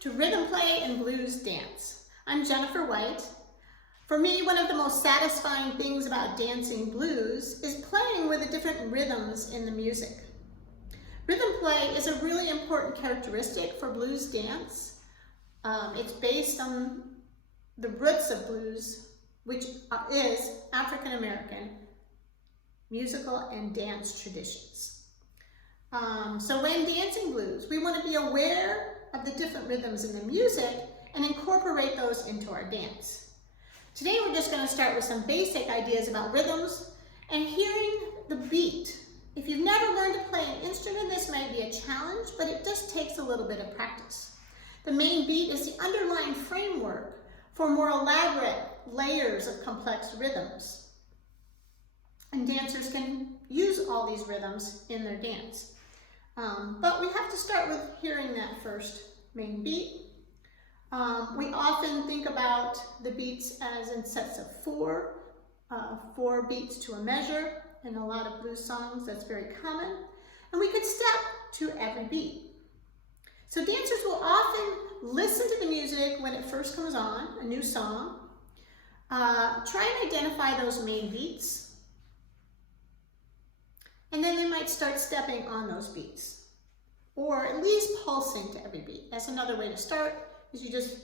to Rhythm Play and Blues Dance. I'm Jennifer White. For me, one of the most satisfying things about dancing blues is playing with the different rhythms in the music. Rhythm play is a really important characteristic for blues dance. It's based on the roots of blues, which is African American musical and dance traditions. So when dancing blues, we want to be aware of the different rhythms in the music and incorporate those into our dance. Today we're just going to start with some basic ideas about rhythms and hearing the beat. If you've never learned to play an instrument, this might be a challenge, but it just takes a little bit of practice. The main beat is the underlying framework for more elaborate layers of complex rhythms. And dancers can use all these rhythms in their dance. But we have to start with hearing that first main beat. We often think about the beats as in sets of four beats to a measure. In a lot of blues songs, that's very common. And we could step to every beat. So dancers will often listen to the music when it first comes on, a new song. Try and identify those main beats. And then they might start stepping on those beats, or at least pulsing to every beat. That's another way to start, is you just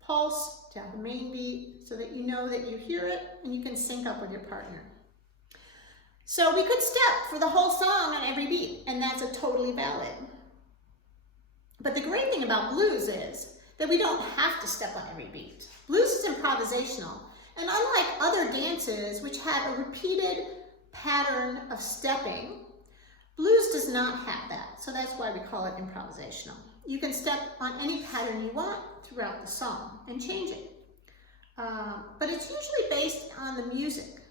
pulse to the main beat so that you know that you hear it and you can sync up with your partner. So we could step for the whole song on every beat, and that's totally valid. But the great thing about blues is that we don't have to step on every beat. Blues is improvisational, and unlike other dances which have a repeated pattern of stepping, blues does not have that. So that's why we call it improvisational. You can step on any pattern you want throughout the song and change it. But it's usually based on the music.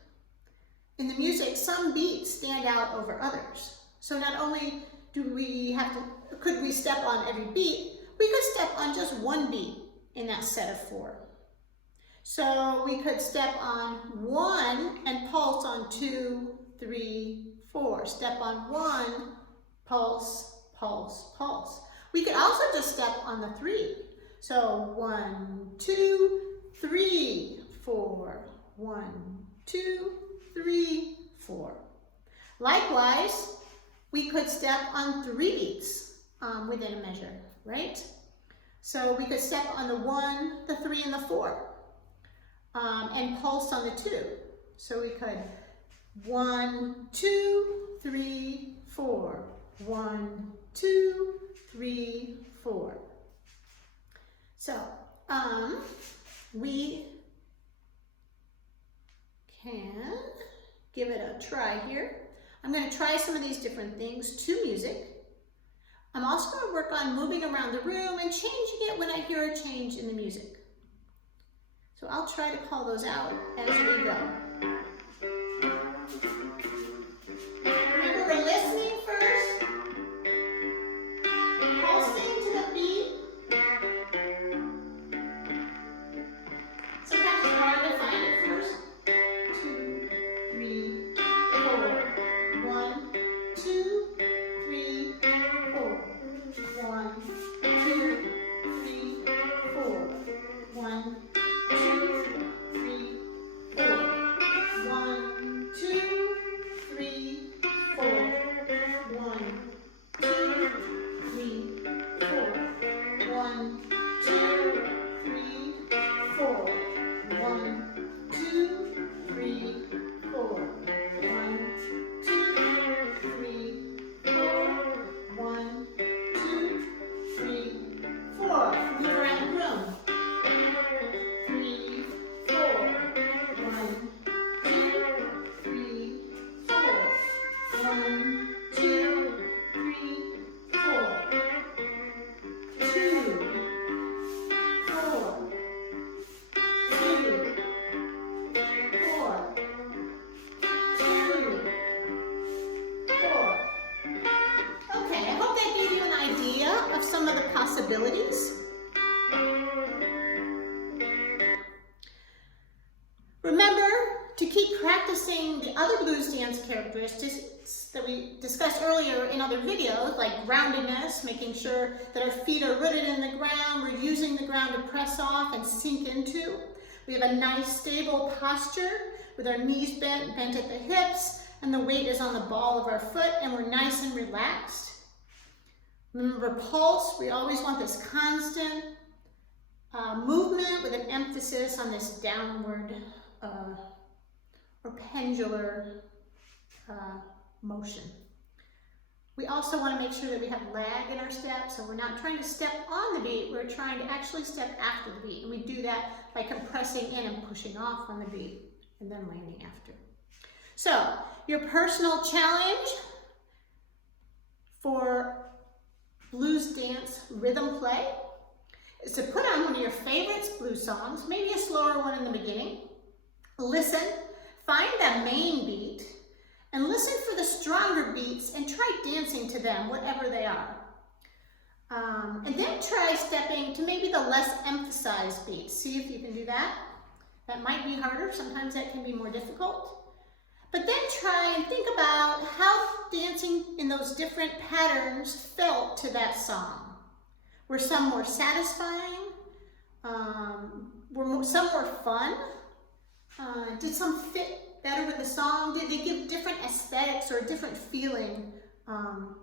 In the music, some beats stand out over others. So not only could we step on every beat, we could step on just one beat in that set of four. So we could step on one and pulse on 2, 3, 4. Step on one, pulse, pulse, pulse. We could also just step on the 3. So 1, 2, 3, 4. 1, 2, 3, 4. Likewise, we could step on 3 beats within a measure, right? So we could step on the 1, the 3, and the 4. And pulse on the 2. So we could 1, 2, 3, 4. 1, 2, 3, 4. So we can give it a try here. I'm going to try some of these different things to music. I'm also going to work on moving around the room and changing it when I hear a change in the music. So I'll try to call those out as we go. Remember, we're listening first, pulsing to the beat. Sometimes it's hard to find it first. 2, 3, 4. 1, 2, 3, 4. 1, 2, 3, 4. 1, 2, 3, 4. 1, 2, 3, 4. 1, 2, 3, 4. 1, 2, 3, 4. 1, 2, 3, 4. 1, 2, 3, 4. 1, 2, 3, 4. Move around the room. 3, 4. 1, 2, 3, 4. 1, 2, 3, 4. 2, 4. 2, 4. 2, 4. Okay, I hope that gave you an idea of some of the possibilities. Remember to keep practicing the other blues dance characteristics that we discussed earlier in other videos, like groundedness, making sure that our feet are rooted in the ground, we're using the ground to press off and sink into. We have a nice stable posture with our knees bent at the hips, and the weight is on the ball of our foot, and we're nice and relaxed. Remember pulse, we always want this constant movement with an emphasis on this downward or pendular motion. We also want to make sure that we have lag in our steps, so we're not trying to step on the beat, we're trying to actually step after the beat, and we do that by compressing in and pushing off on the beat, and then landing after. So, your personal challenge for blues dance rhythm play is to put on one of your favorites blues songs, maybe a slower one in the beginning, listen, find that main beat, and listen for the stronger beats and try dancing to them, whatever they are. And then try stepping to maybe the less emphasized beats. See if you can do that. That might be harder, sometimes that can be more difficult. But then try and think about how dancing in those different patterns felt to that song. Were some more satisfying? Were some more fun? Did some fit better with the song? Did they give different aesthetics or a different feeling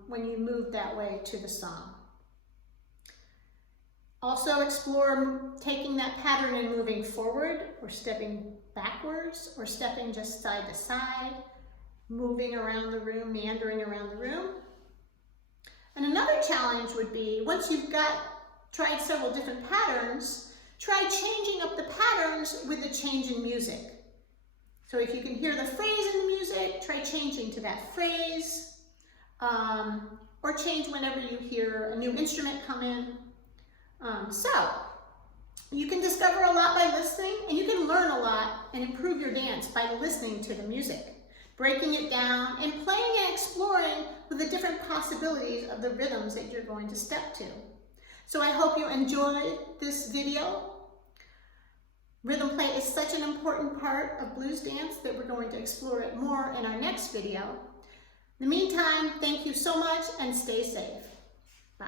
when you moved that way to the song? Also explore taking that pattern and moving forward, or stepping backwards, or stepping just side to side, moving around the room, meandering around the room. And another challenge would be, once you've tried several different patterns, try changing up the patterns with the change in music. So if you can hear the phrase in the music, try changing to that phrase, or change whenever you hear a new instrument come in. So you can discover a lot by listening, and you can learn a lot and improve your dance by listening to the music, breaking it down, and playing and exploring with the different possibilities of the rhythms that you're going to step to. So I hope you enjoyed this video. Rhythm play is such an important part of blues dance that we're going to explore it more in our next video. In the meantime, thank you so much and stay safe. Bye.